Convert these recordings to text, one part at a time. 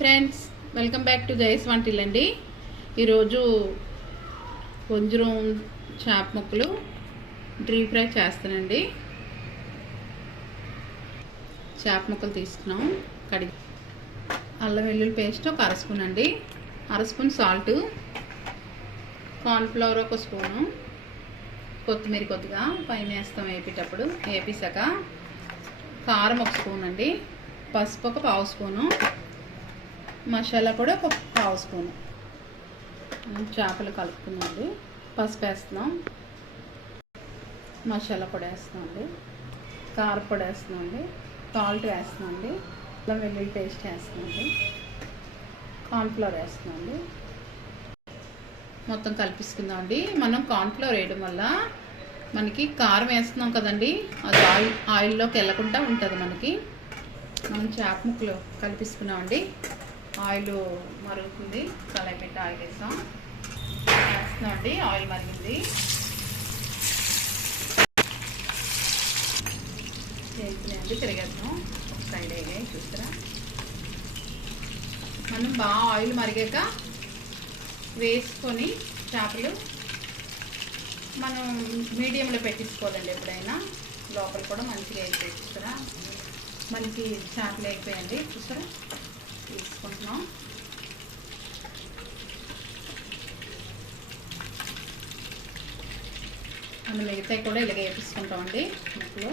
Friends, welcome back to జయ స్వంటిల్ అండి. ఈరోజు వంజరం చేప ముక్కలు డీప్ ఫ్రై చేస్తానండి. చేప ముక్కలు తీసుకున్నాం, కడిగి అల్లం వెల్లుల్లి పేస్ట్ ఒక అర స్పూన్ అండి, అర స్పూన్ సాల్ట్, కార్న్ఫ్లవర్ ఒక స్పూను, కొత్తిమీర కొద్దిగా పైన వేస్తాం వేపేటప్పుడు. వేపేసాక కారం ఒక స్పూన్ అండి, పసుపు ఒక పావు స్పూను, మసాలా కూడా ఒక పావు స్పూను. చేపలు కలుపుకున్నాండి. పసుపు వేస్తున్నాం, మసాలా పొడి వేస్తున్నాండి, కారపొడి వేస్తున్నాండి, సాల్ట్ వేస్తున్నాండి, అల్లం వెల్లుల్లి పేస్ట్ వేస్తున్నాండి, కార్న్ఫ్లవర్ వేస్తున్నాండి. మొత్తం కలిపిస్తున్నామండి. మనం కార్న్ఫ్లవర్ వేయడం వల్ల మనకి కారం వేస్తున్నాం కదండి, అది ఆయిల్లోకి వెళ్ళకుండా ఉంటుంది. మనం చేప ముక్కలు కలిపిస్తున్నామండి. ఆయిల్ మరుగుతుంది, కళాయి పెట్టి ఆయిల్ వేస్తున్నామండి. ఆయిల్ మరిగింది, వేస్తున్నాయండి. తిరిగేస్తాం, ఒక సైడ్ అయ్యాయి చూస్తారా. మనం బాగా ఆయిల్ మరిగాక వేసుకొని చేపలు మనం మీడియంలో పెట్టించుకోవాలండి. ఎప్పుడైనా లోపల కూడా మంచిగా వేసి చూస్తారా. మనకి చేపలు అయిపోయాయండి చూస్తారా. తీసుకుంటున్నాం, మనం మిగతాయి కూడా ఇలాగ వేపించుకుంటామండి. ముక్కలు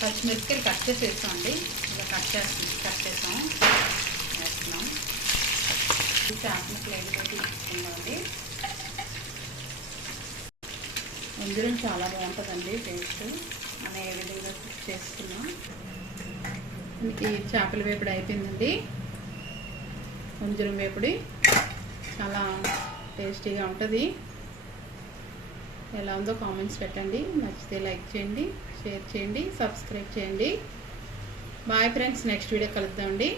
పచ్చిమిరపకాయలు కట్ చేసి వేస్తామండి. ఇలా కట్ చేసాం వేస్తున్నాం. చేప ముక్కలు ఎగిపోయి తీసుకుంటామండి. వంజరం చాలా బాగుంటుందండి టేస్ట్. మనం ఏ విధంగా కుక్ చేసుకున్నాం. మనకి చేపల వేపుడు అయిపోయిందండి. వంజరం వేపుడి చాలా టేస్టీగా ఉంటుంది. ఎలా ఉందో కామెంట్స్ పెట్టండి. నచ్చితే లైక్ చేయండి, షేర్ చేయండి, సబ్స్క్రైబ్ చేయండి. బాయ్ ఫ్రెండ్స్, నెక్స్ట్ వీడియో కలుద్దామండి.